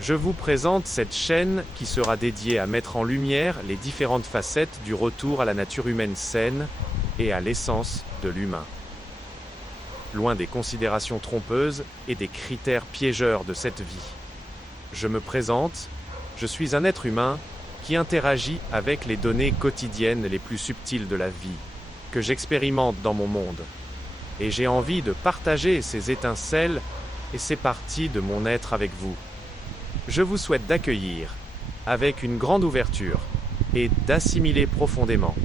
Je vous présente cette chaîne qui sera dédiée à mettre en lumière les différentes facettes du retour à la nature humaine saine et à l'essence de l'humain. Loin des considérations trompeuses et des critères piégeurs de cette vie. Je me présente, je suis un être humain qui interagit avec les données quotidiennes les plus subtiles de la vie, que j'expérimente dans mon monde. Et j'ai envie de partager ces étincelles et ces parties de mon être avec vous. Je vous souhaite d'accueillir, avec une grande ouverture, et d'assimiler profondément.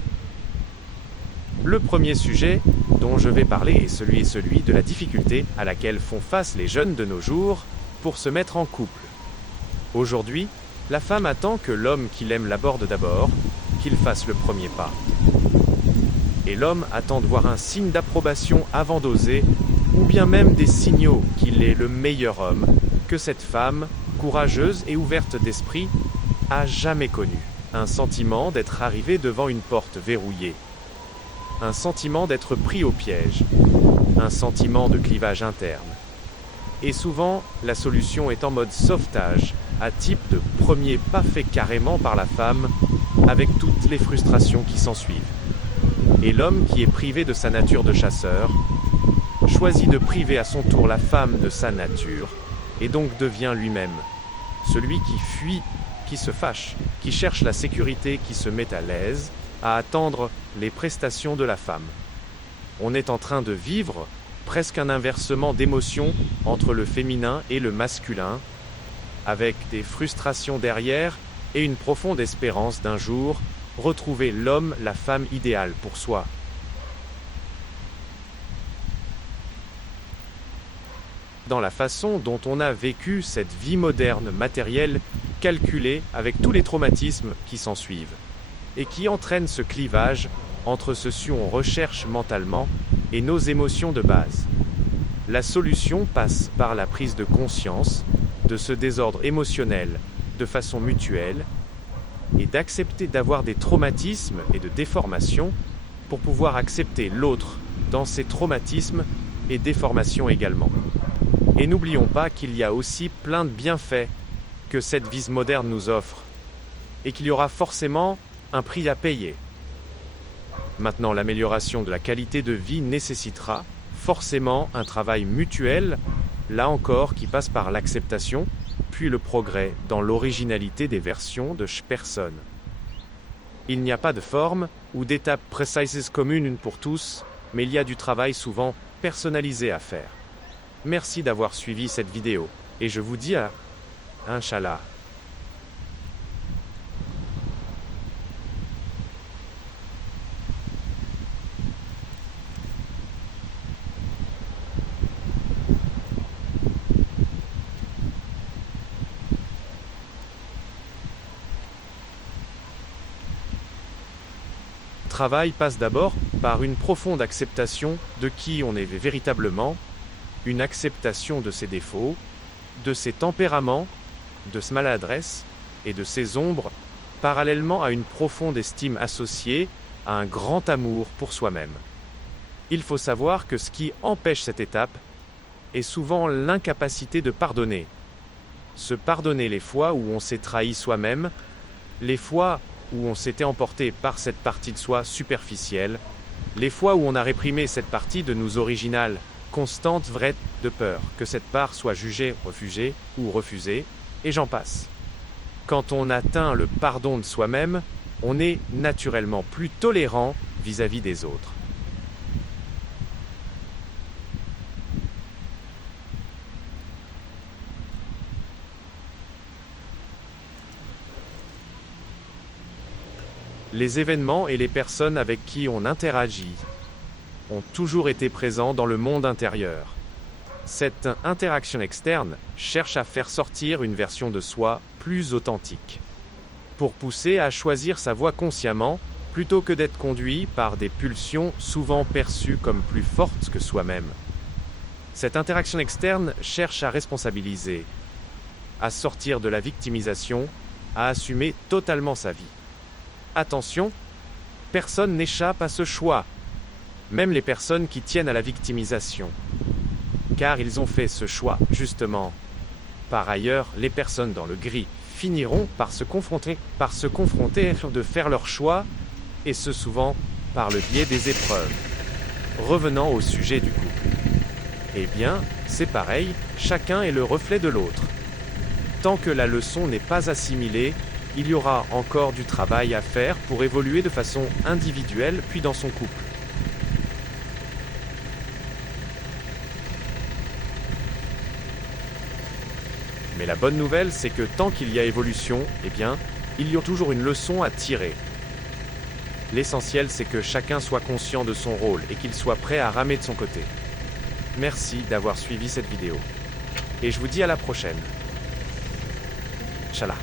Le premier sujet dont je vais parler est celui de la difficulté à laquelle font face les jeunes de nos jours pour se mettre en couple. Aujourd'hui, la femme attend que l'homme qui l'aime l'aborde d'abord, qu'il fasse le premier pas. Et l'homme attend de voir un signe d'approbation avant d'oser, ou bien même des signaux qu'il est le meilleur homme que cette femme, courageuse et ouverte d'esprit, a jamais connu. Un sentiment d'être arrivé devant une porte verrouillée. Un sentiment d'être pris au piège. Un sentiment de clivage interne. Et souvent, la solution est en mode sauvetage, à type de premier pas fait carrément par la femme, avec toutes les frustrations qui s'ensuivent. Et l'homme qui est privé de sa nature de chasseur, choisit de priver à son tour la femme de sa nature, et donc devient lui-même celui qui fuit, qui se fâche, qui cherche la sécurité, qui se met à l'aise, à attendre les prestations de la femme. On est en train de vivre presque un inversement d'émotions entre le féminin et le masculin, avec des frustrations derrière et une profonde espérance d'un jour retrouver l'homme, la femme idéale pour soi. Dans la façon dont on a vécu cette vie moderne, matérielle, calculée, avec tous les traumatismes qui s'ensuivent, et qui entraînent ce clivage entre ce qu'on recherche mentalement et nos émotions de base. La solution passe par la prise de conscience de ce désordre émotionnel de façon mutuelle, et d'accepter d'avoir des traumatismes et de déformations pour pouvoir accepter l'autre dans ses traumatismes et déformations également. Et n'oublions pas qu'il y a aussi plein de bienfaits que cette vie moderne nous offre, et qu'il y aura forcément un prix à payer. Maintenant, l'amélioration de la qualité de vie nécessitera forcément un travail mutuel, là encore qui passe par l'acceptation, puis le progrès dans l'originalité des versions de chaque personne. Il n'y a pas de forme ou d'étape précise commune pour tous, mais il y a du travail souvent personnalisé à faire. Merci d'avoir suivi cette vidéo, et je vous dis à Inch'Allah. Le travail passe d'abord par une profonde acceptation de qui on est véritablement, une acceptation de ses défauts, de ses tempéraments, de sa maladresse et de ses ombres, parallèlement à une profonde estime associée à un grand amour pour soi-même. Il faut savoir que ce qui empêche cette étape est souvent l'incapacité de pardonner. Se pardonner les fois où on s'est trahi soi-même, les fois où on s'était emporté par cette partie de soi superficielle, les fois où on a réprimé cette partie de nous originale, constante, vraie, de peur que cette part soit jugée, refusée, et j'en passe. Quand on atteint le pardon de soi-même, on est naturellement plus tolérant vis-à-vis des autres. Les événements et les personnes avec qui on interagit ont toujours été présents dans le monde intérieur. Cette interaction externe cherche à faire sortir une version de soi plus authentique, pour pousser à choisir sa voie consciemment, plutôt que d'être conduit par des pulsions souvent perçues comme plus fortes que soi-même. Cette interaction externe cherche à responsabiliser, à sortir de la victimisation, à assumer totalement sa vie. Attention, personne n'échappe à ce choix, même les personnes qui tiennent à la victimisation. Car ils ont fait ce choix, justement, Par ailleurs, les personnes dans le gris finiront par se confronter de faire leur choix, et ce souvent par le biais des épreuves. Revenant au sujet du couple. Eh bien, c'est pareil, chacun est le reflet de l'autre. Tant que la leçon n'est pas assimilée, il y aura encore du travail à faire pour évoluer de façon individuelle puis dans son couple. Mais la bonne nouvelle, c'est que tant qu'il y a évolution, eh bien, il y a toujours une leçon à tirer. L'essentiel, c'est que chacun soit conscient de son rôle et qu'il soit prêt à ramer de son côté. Merci d'avoir suivi cette vidéo. Et je vous dis à la prochaine. Inch'Allah.